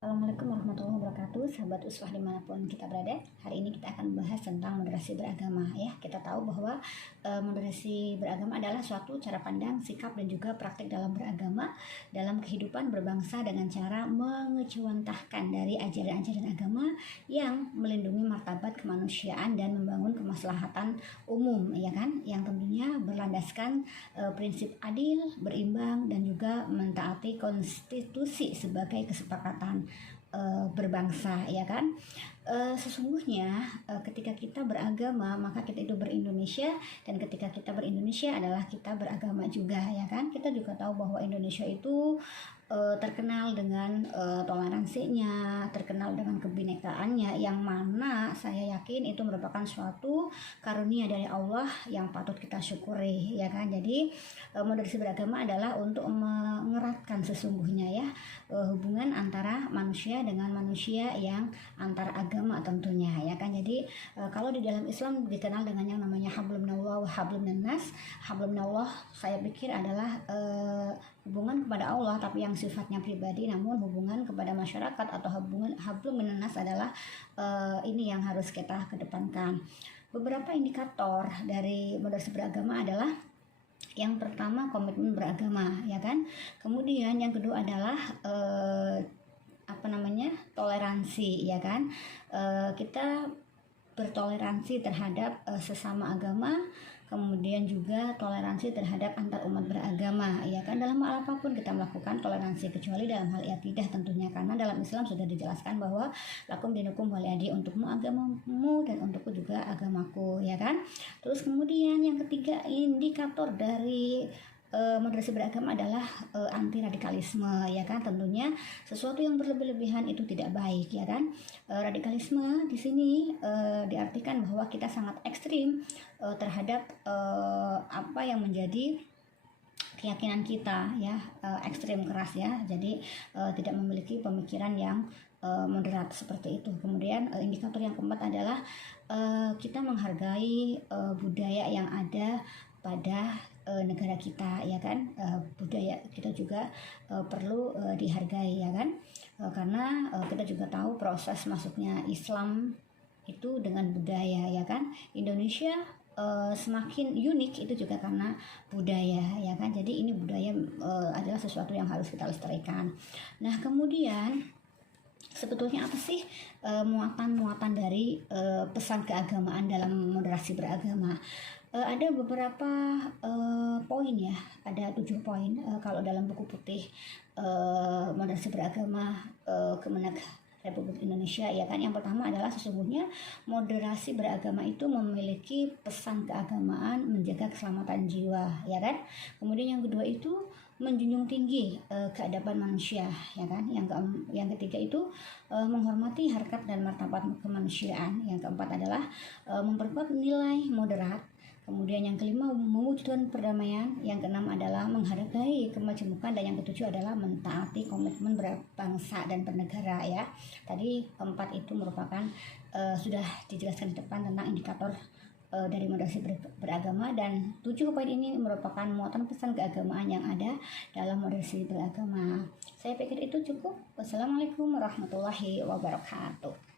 Assalamualaikum warahmatullahi wabarakatuh, sahabat uswah dimanapun kita berada. Hari ini kita akan membahas tentang moderasi beragama ya. Kita tahu bahwa moderasi beragama adalah suatu cara pandang, sikap dan juga praktik dalam beragama dalam kehidupan berbangsa dengan cara mengecuantahkan dari ajaran-ajaran agama yang melindungi martabat kemanusiaan dan membangun kemaslahatan umum ya kan, yang tentunya berlandaskan prinsip adil, berimbang dan juga mentaati konstitusi sebagai kesepakatan berbangsa ya kan. Sesungguhnya ketika kita beragama maka kita itu berindonesia, dan ketika kita berindonesia adalah kita beragama juga ya kan. Kita juga tahu bahwa Indonesia itu terkenal dengan toleransinya, terkenal dengan kebinekaannya, yang mana saya yakin itu merupakan suatu karunia dari Allah yang patut kita syukuri ya kan. Jadi moderasi beragama adalah untuk mengeratkan sesungguhnya ya hubungan antara manusia dengan manusia yang antar agama tentunya ya kan. Jadi kalau di dalam Islam dikenal dengan yang namanya hablum minallah wa hablum minannas. Hablum minallah saya pikir adalah hubungan kepada Allah tapi yang sifatnya pribadi, namun hubungan kepada masyarakat atau hubungan hablum minannas adalah ini yang harus kita kedepankan. Beberapa indikator dari moderasi beragama adalah yang pertama komitmen beragama ya kan. Kemudian yang kedua adalah toleransi ya kan. Kita bertoleransi terhadap sesama agama, kemudian juga toleransi terhadap antar umat beragama ya kan. Dalam hal apapun kita melakukan toleransi, kecuali dalam hal akidah tentunya, karena dalam Islam sudah dijelaskan bahwa lakum dinukum waliyadi, untukmu agamamu dan untukku juga agamaku ya kan. Terus kemudian yang ketiga indikator dari moderasi beragama adalah anti radikalisme ya kan. Tentunya sesuatu yang berlebih-lebihan itu tidak baik ya kan. Radikalisme di sini diartikan bahwa kita sangat ekstrim terhadap apa yang menjadi keyakinan kita ya, ekstrim keras ya. Jadi tidak memiliki pemikiran yang moderat seperti itu. Kemudian indikator yang keempat adalah kita menghargai budaya yang ada pada negara kita ya kan. Budaya kita juga perlu dihargai ya kan, karena kita juga tahu proses masuknya Islam itu dengan budaya ya kan. Indonesia semakin unik itu juga karena budaya ya kan. Jadi ini budaya adalah sesuatu yang harus kita lestarikan. Nah kemudian sebetulnya apa sih muatan-muatan dari pesan keagamaan dalam moderasi beragama? Ada beberapa poin ya, ada 7 poin kalau dalam buku putih moderasi beragama Kemenak Republik Indonesia ya kan. Yang pertama adalah sesungguhnya moderasi beragama itu memiliki pesan keagamaan menjaga keselamatan jiwa ya kan. Kemudian yang kedua itu menjunjung tinggi keadaban manusia ya kan. Yang ketiga itu menghormati harkat dan martabat kemanusiaan. Yang keempat adalah memperkuat nilai moderat. Kemudian yang kelima mewujudkan perdamaian. Yang keenam adalah menghargai kemajemukan, dan yang ketujuh adalah mentaati komitmen berbangsa dan bernegara ya. Tadi keempat itu merupakan sudah dijelaskan di depan tentang indikator dari moderasi beragama, dan 7 poin ini merupakan muatan pesan keagamaan yang ada dalam moderasi beragama. Saya pikir itu cukup. Wassalamualaikum warahmatullahi wabarakatuh.